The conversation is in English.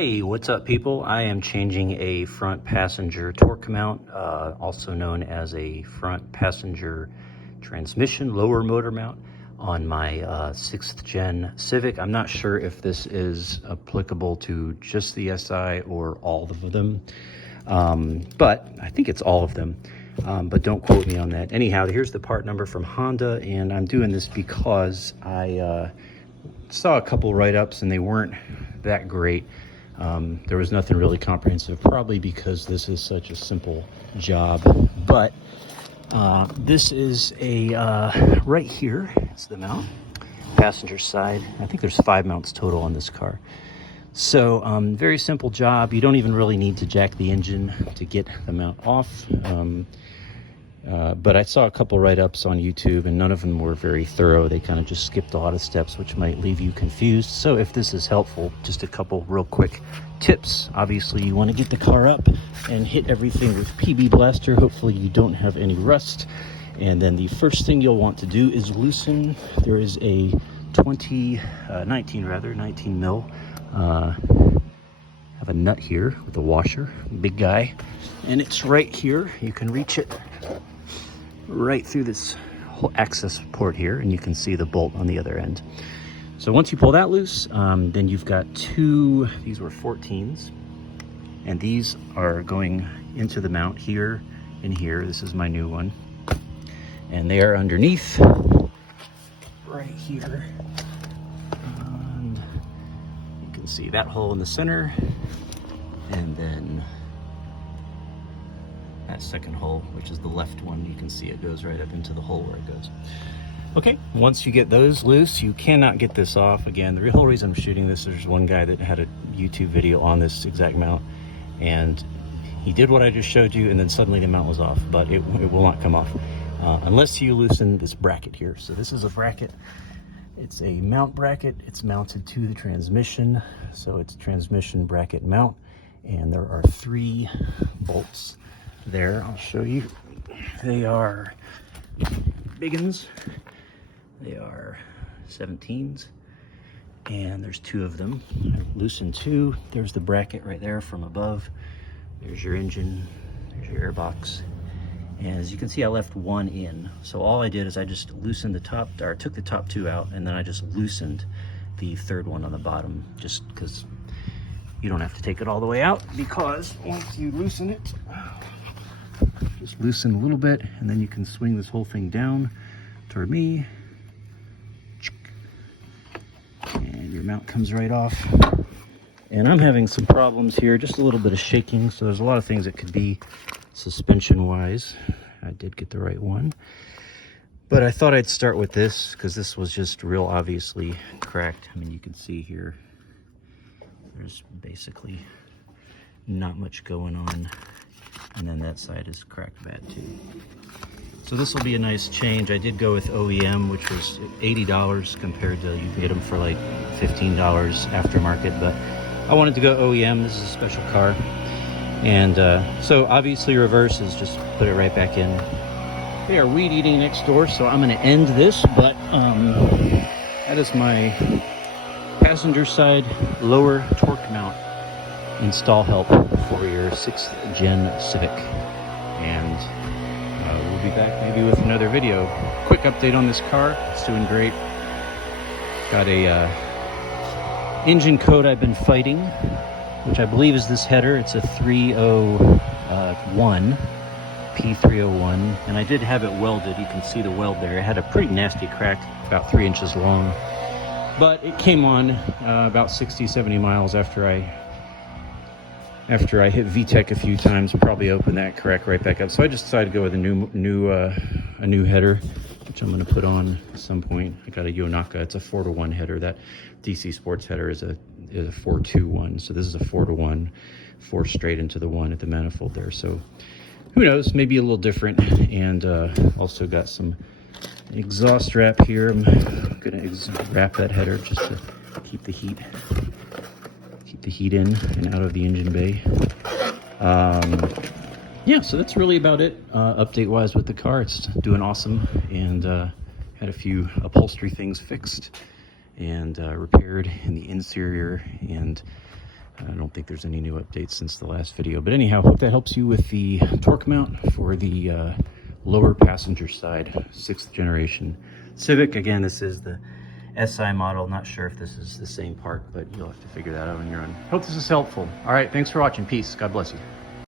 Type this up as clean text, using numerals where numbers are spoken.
Hey, what's up people? I am changing a front passenger torque mount, also known as a front passenger transmission lower motor mount on my 6th gen Civic. I'm not sure if this is applicable to just the SI or all of them, but I think it's all of them. But don't quote me on that. Anyhow, here's the part number from Honda, and I'm doing this because I saw a couple write-ups and they weren't that great. There was nothing really comprehensive, probably because this is such a simple job. But this is a right here is the mount, passenger side. I think there's 5 mounts total on this car. So very simple job. You don't even really need to jack the engine to get the mount off. But I saw a couple write-ups on YouTube and none of them were very thorough. They kind of just skipped a lot of steps, which might leave you confused. So if this is helpful, just a couple real quick tips. Obviously you want to get the car up and hit everything with PB Blaster. Hopefully you don't have any rust. And then the first thing you'll want to do is loosen. There is a 19 mil have a nut here with a washer, big guy, and it's right here. You can reach it right through this whole access port here, and you can see the bolt on the other end. So once you pull that loose, then you've got two, these were 14s, and these are going into the mount here and here. This is my new one, and they are underneath right here. And you can see that hole in the center, and then that second hole, which is the left one, you can see it goes right up into the hole where it goes. Okay, once you get those loose, you cannot get this off. Again, the whole reason I'm shooting this, there's one guy that had a YouTube video on this exact mount, and he did what I just showed you, and then suddenly the mount was off, but it will not come off unless you loosen this bracket here. So this is a bracket. It's a mount bracket. It's mounted to the transmission, so it's a transmission bracket mount, and there are 3 bolts there. I'll show you. They are big ones. They are 17s, and there's 2 of them. I loosened 2. There's the bracket right there from above. There's your engine. There's your air box. And as you can see, I left 1 in. So all I did is I just loosened the top, or took the top 2 out, and then I just loosened the 3rd one on the bottom, just because you don't have to take it all the way out, because once you loosen it, just loosen a little bit, and then you can swing this whole thing down toward me, and your mount comes right off. And I'm having some problems here, just a little bit of shaking, so there's a lot of things that could be suspension wise. I did get the right one, but I thought I'd start with this because this was just real obviously cracked. I mean, you can see here there's basically not much going on, and then that side is cracked bad too. So this will be a nice change. I did go with OEM, which was $80 compared to, you can get them for like $15 aftermarket, but I wanted to go OEM. This is a special car. And so obviously reverse is just put it right back in. They are weed eating next door, so I'm going to end this, but that is my passenger side lower torque mount install help for your 6th gen Civic. And we'll be back maybe with another video. Quick update on this car. It's doing great. Got a engine code I've been fighting, which I believe is this header. It's a 301, P301, and I did have it welded. You can see the weld there. It had a pretty nasty crack, about 3 inches long, but it came on about 60-70 miles after I hit VTEC a few times, probably opened that crack right back up. So I just decided to go with a new header, which I'm going to put on at some point. I got a Yonaka. It's a 4-to-1 header. That DC Sports header is a 4-2-1. So this is a 4-to-1, 4 straight into the 1 at the manifold there. So who knows? Maybe a little different. And also got some exhaust wrap here. I'm going to wrap that header just to keep the heat in and out of the engine bay. Yeah, so that's really about it. Update wise with the car, it's doing awesome, and had a few upholstery things fixed and repaired in the interior, and I don't think there's any new updates since the last video. But anyhow, hope that helps you with the torque mount for the lower passenger side, 6th generation Civic. Again, this is the SI model. Not sure if this is the same part, but you'll have to figure that out on your own. Hope this is helpful. All right, thanks for watching. Peace. God bless you.